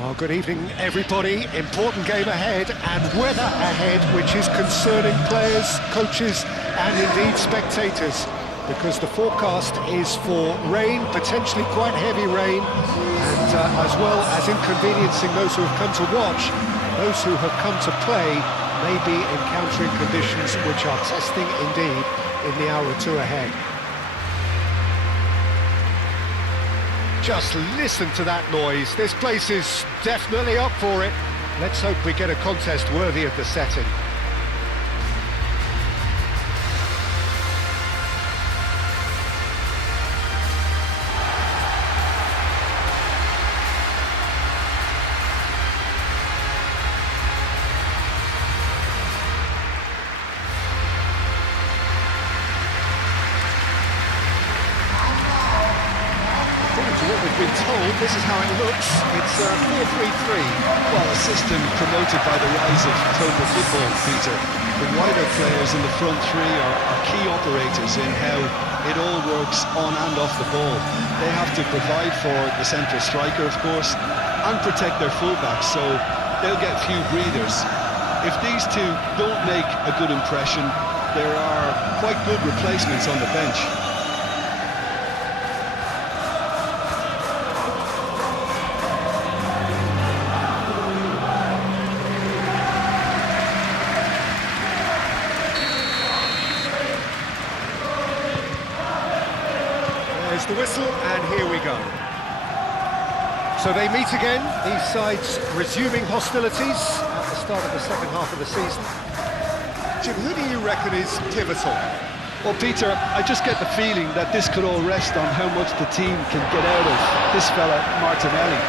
Well, good evening, everybody. Important game ahead and weather ahead, which is concerning players, coaches and indeed spectators, because the forecast is for rain, potentially quite heavy rain, and as well as inconveniencing those who have come to watch, those who have come to play may be encountering conditions which are testing indeed in the hour or two ahead. Just listen to that noise. This place is definitely up for it. Let's hope we get a contest worthy of the setting. What we've been told, this is how it looks. It's 4-3-3. Well, a system promoted by the rise of total football, Peter. The wider players in the front three are key operators in how it all works on and off the ball. They have to provide for the central striker, of course, and protect their fullbacks, so they'll get few breathers. If these two don't make a good impression, there are quite good replacements on the bench. There's the whistle, and here we go. So they meet again, these sides resuming hostilities at the start of the second half of the season. Jim, who do you reckon is pivotal? Well, Peter, I just get the feeling that this could all rest on how much the team can get out of this fella, Martinelli.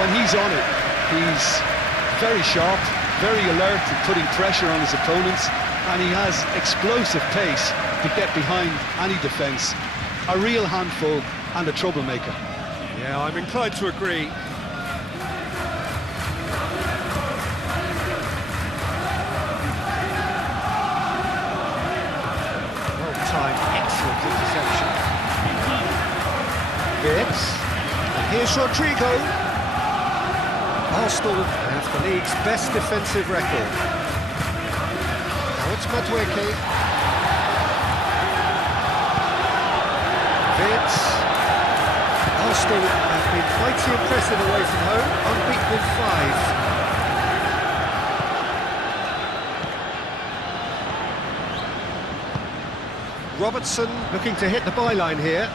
When he's on it, he's very sharp, very alert at putting pressure on his opponents, and he has explosive pace to get behind any defence. A real handful and a troublemaker. Yeah, I'm inclined to agree. Well-timed, excellent interception. Vitz, and here's Rodrigo. Arsenal have the league's best defensive record. Now it's Matchday. Arsenal have been mighty impressive away from home, unbeaten in 5. Robertson looking to hit the byline here.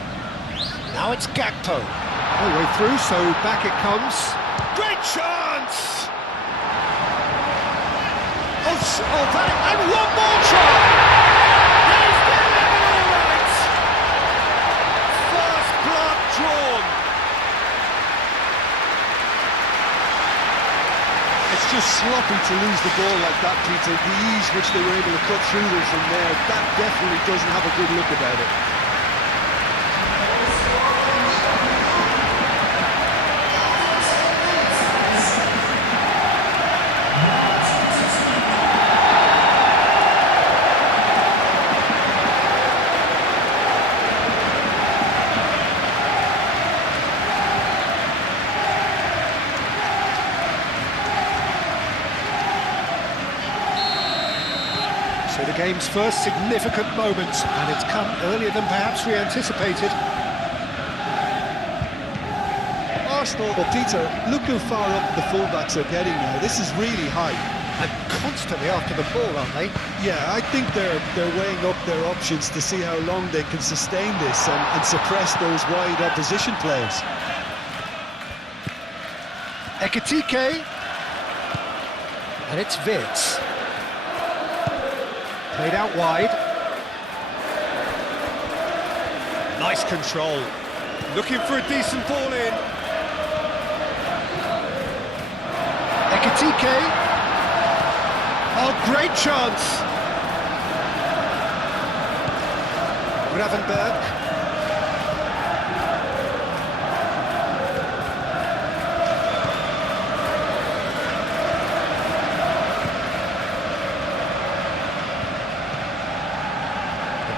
Now it's Gakpo. All the way through, so back it comes. Great chance! And one more try! It's just sloppy to lose the ball like that, Peter. The ease which they were able to cut through them from there, that definitely doesn't have a good look about it. So the game's first significant moment, and it's come earlier than perhaps we anticipated. Arsenal, well, Peter, look how far up the fullbacks are getting now. This is really high. And constantly after the ball, aren't they? Yeah, I think they're weighing up their options to see how long they can sustain this and suppress those wide opposition players. Ekitike. And it's Vitz. Played out wide. Nice control. Looking for a decent ball in. Ekitike. Oh, great chance. Gravenberg.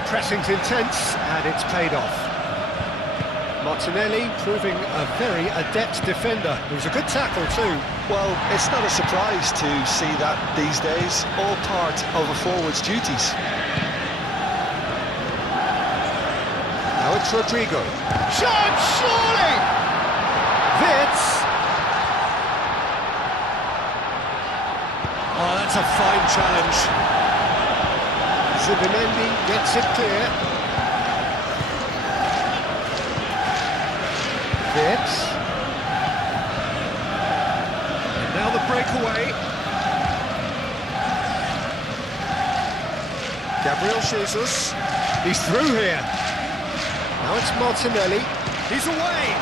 Pressing's intense, and it's paid off. Martinelli proving a very adept defender. It was a good tackle too. Well, it's not a surprise to see that these days, all part of a forward's duties. Now it's Rodrigo. Shot, surely! Vitz! Oh, that's a fine challenge. Zubimendi gets it clear. Vitz. And now the breakaway. Gabriel Jesus. He's through here. Now it's Martinelli. He's away.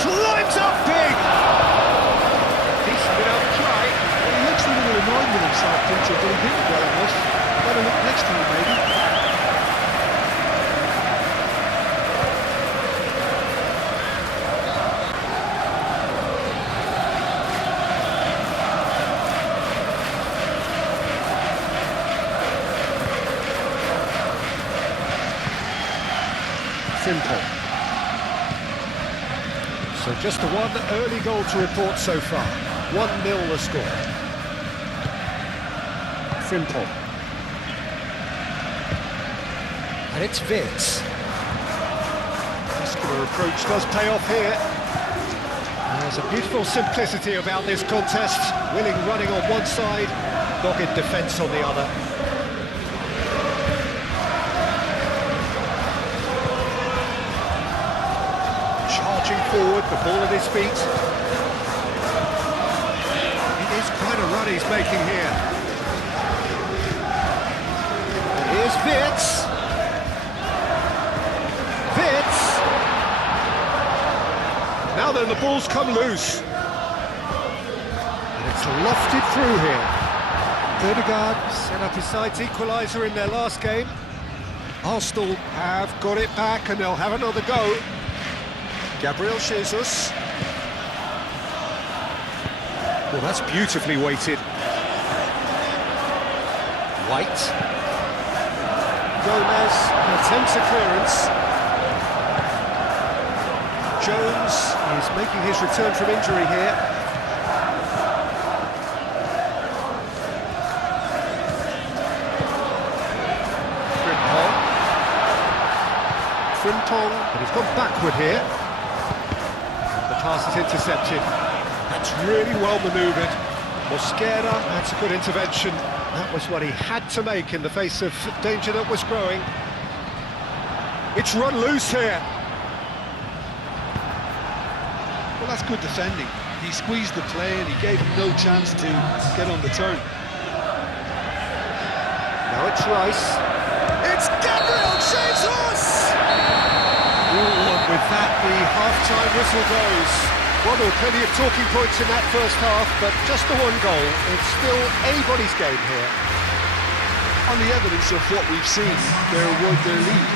Climbs up big! He's been able to try. Well, he looks a little annoyed with himself, Peter, but he did it well enough. Better look next time, maybe. Simple. So just the one early goal to report so far. 1-0 the score. Simple. And it's Vitz. Muscular approach does pay off here. There's a beautiful simplicity about this contest. Willing running on one side, dogged defence on the other. Charging forward, the ball at his feet. It is quite a run he's making here. And here's Vitz. Vitz! Now then, the ball's come loose. And it's lofted through here. Odegaard set up his side's equaliser in their last game. Arsenal have got it back and they'll have another go. Gabriel Jesus. Well, that's beautifully weighted. White. Gomez attempts a clearance. Jones is making his return from injury here. Frimpong, but he's gone backward here. Pass is intercepted. That's really well manoeuvred. Mosquera, that's a good intervention. That was what he had to make in the face of danger that was growing. It's run loose here. Well, that's good defending. He squeezed the play and he gave him no chance to get on the turn. Now it's Rice. It's Gabriel Jesus! And with that, the half-time whistle goes. Well, there were plenty of talking points in that first half, but just the one goal. It's still anybody's game here. On the evidence of what we've seen, they're worth their lead.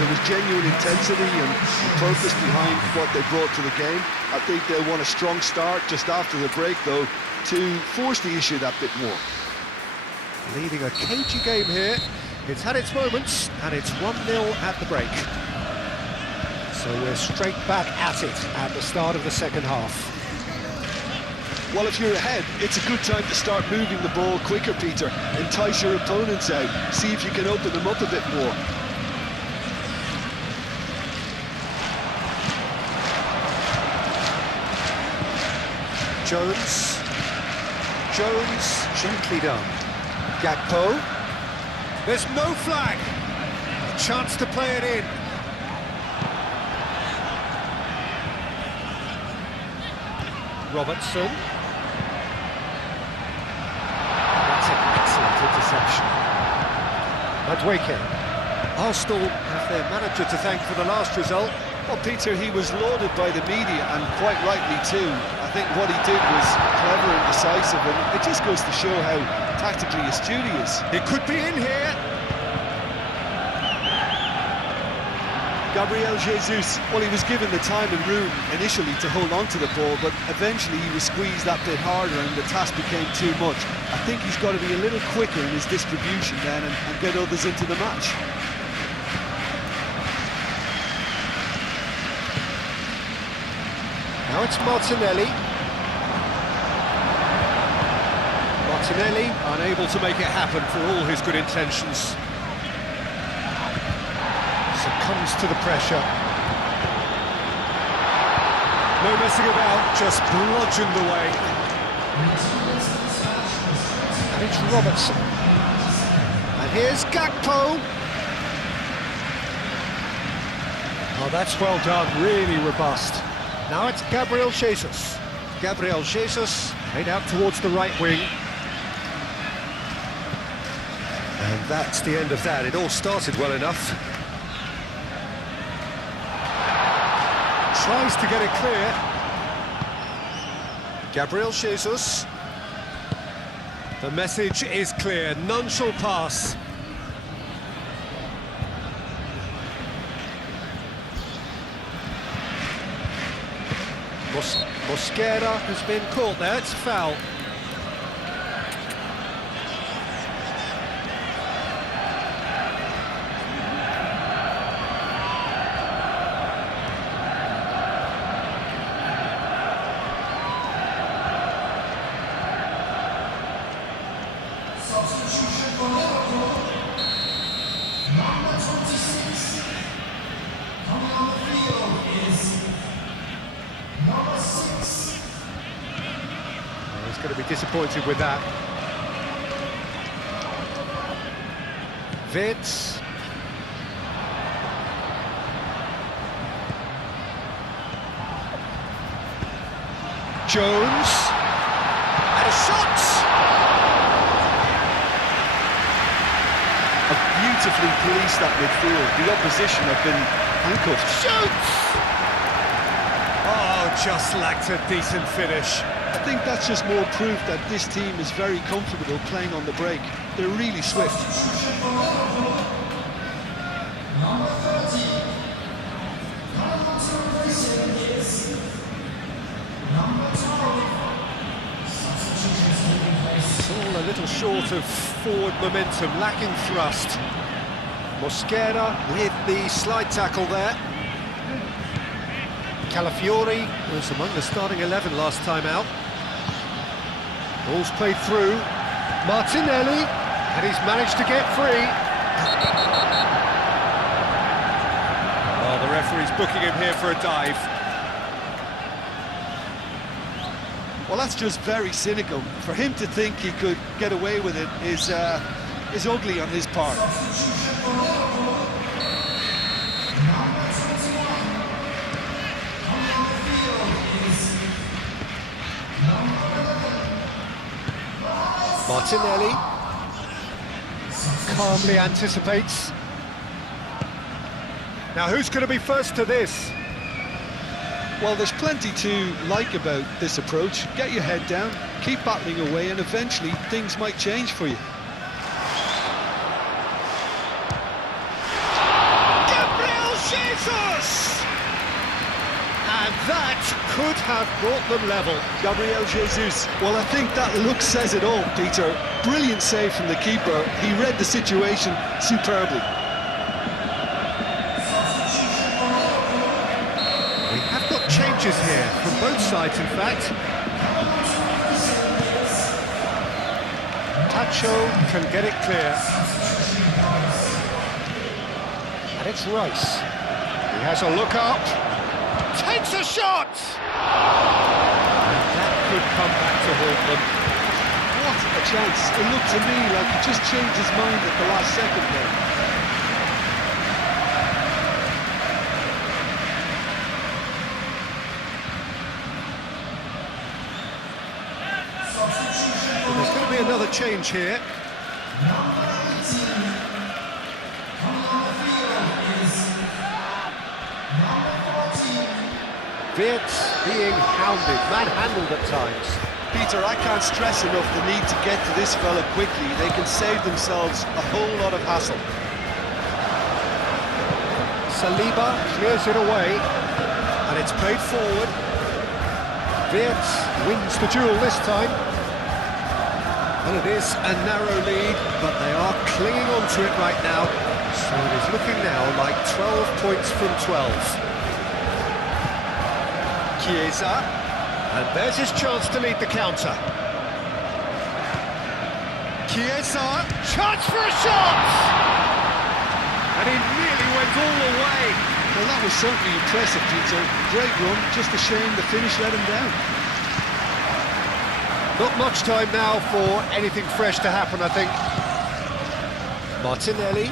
There was genuine intensity and purpose behind what they brought to the game. I think they'll want a strong start just after the break, though, to force the issue that bit more. Leading a cagey game here. It's had its moments, and it's 1-0 at the break. So we're straight back at it at the start of the second half. Well, if you're ahead, it's a good time to start moving the ball quicker, Peter. Entice your opponents out. See if you can open them up a bit more. Jones. Jones, gently done. Gakpo. There's no flag. A chance to play it in. Robertson. That's an excellent interception. Madueke. Arsenal have their manager to thank for the last result. Well, Peter, he was lauded by the media, and quite rightly too. I I think what he did was clever and decisive, and it just goes to show how tactically astute he is. It could be in here. Gabriel Jesus, well, he was given the time and room initially to hold on to the ball, but eventually he was squeezed that bit harder and the task became too much. I think he's got to be a little quicker in his distribution then and get others into the match. Now it's Martinelli. Martinelli unable to make it happen for all his good intentions. Succumbs to the pressure. No messing about, just bludgeoned away. And it's Robertson. And here's Gakpo. Oh, that's well done, really robust. Now it's Gabriel Jesus. Gabriel Jesus made out towards the right wing. And that's the end of that. It all started well enough. Tries to get it clear. Gabriel Jesus. The message is clear. None shall pass. Mosquera has been caught there. It's a foul. Substitution for Liverpool. Number 26. Coming on the field is number 6. Well, he's going to be disappointed with that. Vitz. Jones. And a shot! Beautifully policed that midfield. The opposition have been handcuffed. Shoots! Oh, just lacked a decent finish. I think that's just more proof that this team is very comfortable playing on the break. They're really swift. Substitution for Liverpool. Number 30. Coming on to replace him is number 12. Substitutions taking place. It's all a little short of forward momentum, lacking thrust. Mosquera with the slide tackle there. Calafiori was among the starting 11 last time out. Ball's played through. Martinelli, and he's managed to get free. Oh, the referee's booking him here for a dive. Well, that's just very cynical. For him to think he could get away with it is ugly on his part. Substitution for Liverpool. Number 21. Coming on the field is number 11. Martinelli calmly anticipates. Now, who's going to be first to this? Well, there's plenty to like about this approach. Get your head down, keep battling away, and eventually things might change for you. Gabriel Jesus! And that could have brought them level. Gabriel Jesus. Well, I think that look says it all, Peter. Brilliant save from the keeper. He read the situation superbly. We have got changes here from both sides, in fact. Tacho can get it clear. And it's Rice. He has a look up. Takes a shot! And that could come back to haunt them. What a chance. It looked to me like he just changed his mind at the last second there. Well, there's going to be another change here. Number 18. Coming on the field is number 14. Wirtz being hounded, manhandled at times. Peter, I can't stress enough the need to get to this fella quickly. They can save themselves a whole lot of hassle. Saliba clears it away, and it's played forward. Wirtz wins the duel this time. And it is a narrow lead, but they are clinging on to it right now. So it is looking now like 12 points from 12. Chiesa, and there's his chance to lead the counter. Chiesa, chance for a shot! And he nearly went all the way. Well, that was certainly impressive, Peter. Great run, just a shame the finish let him down. Not much time now for anything fresh to happen, I think. Martinelli.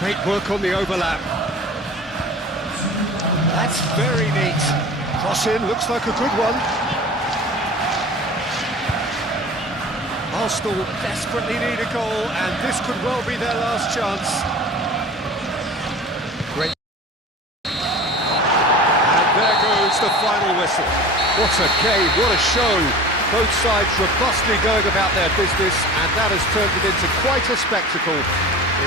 Great work on the overlap. That's very neat. Cross in, looks like a good one. Arsenal desperately need a goal, and this could well be their last chance. Great. And there goes the final whistle. What a game, what a show. Both sides robustly going about their business, and that has turned it into quite a spectacle.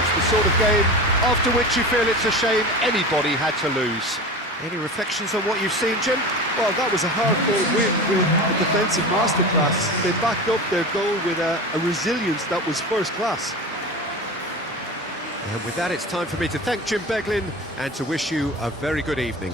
It's the sort of game after which you feel it's a shame anybody had to lose. Any reflections on what you've seen, Jim? Well, that was a hard-fought win with a defensive masterclass. They backed up their goal with a resilience that was first class. And with that, it's time for me to thank Jim Beglin and to wish you a very good evening.